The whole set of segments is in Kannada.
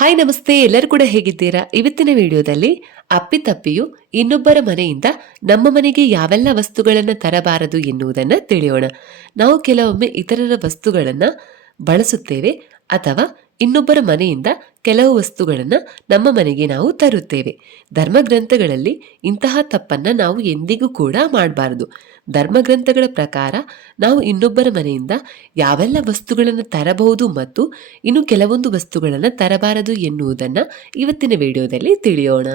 ಹಾಯ್ ನಮಸ್ತೆ. ಎಲ್ಲರೂ ಕೂಡ ಹೇಗಿದ್ದೀರಾ? ಇವತ್ತಿನ ವಿಡಿಯೋದಲ್ಲಿ ಅಪ್ಪಿತಪ್ಪಿಯು ಇನ್ನೊಬ್ಬರ ಮನೆಯಿಂದ ನಮ್ಮ ಮನೆಗೆ ಯಾವೆಲ್ಲ ವಸ್ತುಗಳನ್ನು ತರಬಾರದು ಎನ್ನುವುದನ್ನು ತಿಳಿಯೋಣ. ನಾವು ಕೆಲವೊಮ್ಮೆ ಇತರರ ವಸ್ತುಗಳನ್ನು ಬಳಸುತ್ತೇವೆ ಅಥವಾ ಇನ್ನೊಬ್ಬರ ಮನೆಯಿಂದ ಕೆಲವು ವಸ್ತುಗಳನ್ನು ನಮ್ಮ ಮನೆಗೆ ನಾವು ತರುತ್ತೇವೆ. ಧರ್ಮಗ್ರಂಥಗಳಲ್ಲಿ ಇಂತಹ ತಪ್ಪನ್ನು ನಾವು ಎಂದಿಗೂ ಕೂಡ ಮಾಡಬಾರದು. ಧರ್ಮಗ್ರಂಥಗಳ ಪ್ರಕಾರ ನಾವು ಇನ್ನೊಬ್ಬರ ಮನೆಯಿಂದ ಯಾವೆಲ್ಲ ವಸ್ತುಗಳನ್ನು ತರಬಹುದು ಮತ್ತು ಇನ್ನು ಕೆಲವೊಂದು ವಸ್ತುಗಳನ್ನು ತರಬಾರದು ಎನ್ನುವುದನ್ನು ಇವತ್ತಿನ ವಿಡಿಯೋದಲ್ಲಿ ತಿಳಿಯೋಣ.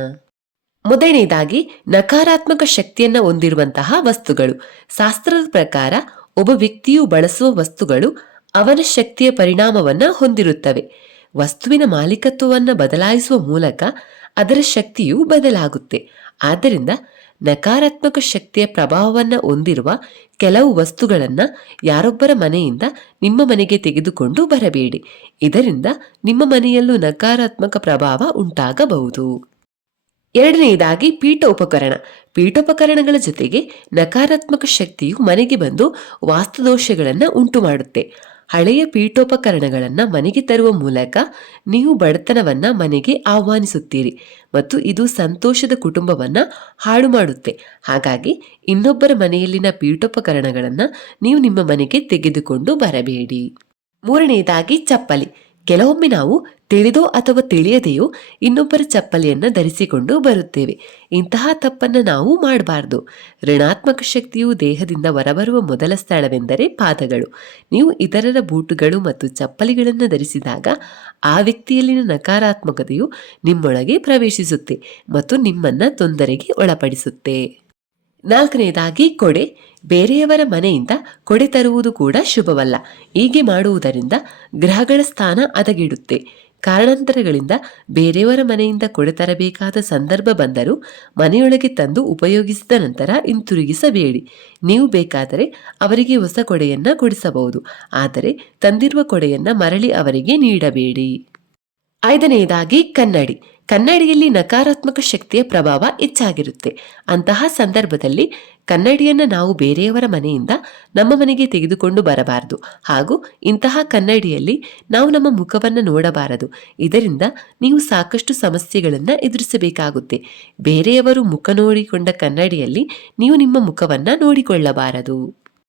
ಮೊದಲನೇದಾಗಿ, ನಕಾರಾತ್ಮಕ ಶಕ್ತಿಯನ್ನು ಹೊಂದಿರುವಂತಹ ವಸ್ತುಗಳು. ಶಾಸ್ತ್ರದ ಪ್ರಕಾರ ಒಬ್ಬ ವ್ಯಕ್ತಿಯು ಬಳಸುವ ವಸ್ತುಗಳು ಅವನ ಶಕ್ತಿಯ ಪರಿಣಾಮವನ್ನು ಹೊಂದಿರುತ್ತವೆ. ವಸ್ತುವಿನ ಮಾಲೀಕತ್ವವನ್ನು ಬದಲಾಯಿಸುವ ಮೂಲಕ ಅದರ ಶಕ್ತಿಯು ಬದಲಾಗುತ್ತೆ. ಆದ್ದರಿಂದ ನಕಾರಾತ್ಮಕ ಶಕ್ತಿಯ ಪ್ರಭಾವವನ್ನು ಹೊಂದಿರುವ ಕೆಲವು ವಸ್ತುಗಳನ್ನು ಯಾರೊಬ್ಬರ ಮನೆಯಿಂದ ನಿಮ್ಮ ಮನೆಗೆ ತೆಗೆದುಕೊಂಡು ಬರಬೇಡಿ. ಇದರಿಂದ ನಿಮ್ಮ ಮನೆಯಲ್ಲೂ ನಕಾರಾತ್ಮಕ ಪ್ರಭಾವ ಉಂಟಾಗಬಹುದು. ಎರಡನೆಯದಾಗಿ ಪೀಠ ಉಪಕರಣ ಪೀಠೋಪಕರಣಗಳ ಜೊತೆಗೆ ನಕಾರಾತ್ಮಕ ಶಕ್ತಿಯು ಮನೆಗೆ ಬಂದು ವಾಸ್ತುದೋಷಗಳನ್ನು ಉಂಟು ಮಾಡುತ್ತೆ ಹಳೆಯ ಪೀಠೋಪಕರಣಗಳನ್ನು ಮನೆಗೆ ತರುವ ಮೂಲಕ ನೀವು ಬಡತನವನ್ನ ಮನೆಗೆ ಆಹ್ವಾನಿಸುತ್ತೀರಿ ಮತ್ತು ಇದು ಸಂತೋಷದ ಕುಟುಂಬವನ್ನ ಹಾಳು ಮಾಡುತ್ತೆ. ಹಾಗಾಗಿ ಇನ್ನೊಬ್ಬರ ಮನೆಯಲ್ಲಿನ ಪೀಠೋಪಕರಣಗಳನ್ನು ನೀವು ನಿಮ್ಮ ಮನೆಗೆ ತೆಗೆದುಕೊಂಡು ಬರಬೇಡಿ. ಮೂರನೆಯದಾಗಿ ಚಪ್ಪಲಿ. ಕೆಲವೊಮ್ಮೆ ನಾವು ತಿಳಿದೋ ಅಥವಾ ತಿಳಿಯದೆಯೋ ಇನ್ನೊಬ್ಬರ ಚಪ್ಪಲಿಯನ್ನ ಧರಿಸಿಕೊಂಡು ಬರುತ್ತೇವೆ. ಇಂತಹ ತಪ್ಪನ್ನ ನಾವು ಮಾಡಬಾರ್ದು. ಋಣಾತ್ಮಕ ಶಕ್ತಿಯು ದೇಹದಿಂದ ಹೊರಬರುವ ಮೊದಲ ಸ್ಥಳವೆಂದರೆ ಪಾದಗಳು. ನೀವು ಇತರರ ಬೂಟುಗಳು ಮತ್ತು ಚಪ್ಪಲಿಗಳನ್ನು ಧರಿಸಿದಾಗ ಆ ವ್ಯಕ್ತಿಯಲ್ಲಿನ ನಕಾರಾತ್ಮಕತೆಯು ನಿಮ್ಮೊಳಗೆ ಪ್ರವೇಶಿಸುತ್ತೆ ಮತ್ತು ನಿಮ್ಮನ್ನ ತೊಂದರೆಗೆ ಒಳಪಡಿಸುತ್ತೆ. ನಾಲ್ಕನೆಯದಾಗಿ ಕೊಡೆ. ಬೇರೆಯವರ ಮನೆಯಿಂದ ಕೊಡೆ ತರುವುದು ಕೂಡ ಶುಭವಲ್ಲ. ಹೀಗೆ ಮಾಡುವುದರಿಂದ ಗ್ರಹಗಳ ಸ್ಥಾನ ಅದಗಿಡುತ್ತೆ ಕಾರಣಾಂತರಗಳಿಂದ ಬೇರೆಯವರ ಮನೆಯಿಂದ ಕೊಡೆ ತರಬೇಕಾದ ಸಂದರ್ಭ ಬಂದರೂ ಮನೆಯೊಳಗೆ ತಂದು ಉಪಯೋಗಿಸಿದ ನಂತರ ಹಿಂತಿರುಗಿಸಬೇಡಿ. ನೀವು ಬೇಕಾದರೆ ಅವರಿಗೆ ಹೊಸ ಕೊಡೆಯನ್ನ ಕೊಡಿಸಬಹುದು. ಆದರೆ ತಂದಿರುವ ಕೊಡೆಯನ್ನ ಮರಳಿ ಅವರಿಗೆ ನೀಡಬೇಡಿ. ಐದನೆಯದಾಗಿ ಕನ್ನಡಿ. ಕನ್ನಡಿಯಲ್ಲಿ ನಕಾರಾತ್ಮಕ ಶಕ್ತಿಯ ಪ್ರಭಾವ ಹೆಚ್ಚಾಗಿರುತ್ತೆ. ಅಂತಹ ಸಂದರ್ಭದಲ್ಲಿ ಕನ್ನಡಿಯನ್ನು ನಾವು ಬೇರೆಯವರ ಮನೆಯಿಂದ ನಮ್ಮ ಮನೆಗೆ ತೆಗೆದುಕೊಂಡು ಬರಬಾರದು. ಹಾಗೂ ಇಂತಹ ಕನ್ನಡಿಯಲ್ಲಿ ನಾವು ನಮ್ಮ ಮುಖವನ್ನು ನೋಡಬಾರದು. ಇದರಿಂದ ನೀವು ಸಾಕಷ್ಟು ಸಮಸ್ಯೆಗಳನ್ನು ಎದುರಿಸಬೇಕಾಗುತ್ತೆ. ಬೇರೆಯವರು ಮುಖ ನೋಡಿಕೊಂಡ ಕನ್ನಡಿಯಲ್ಲಿ ನೀವು ನಿಮ್ಮ ಮುಖವನ್ನು ನೋಡಿಕೊಳ್ಳಬಾರದು.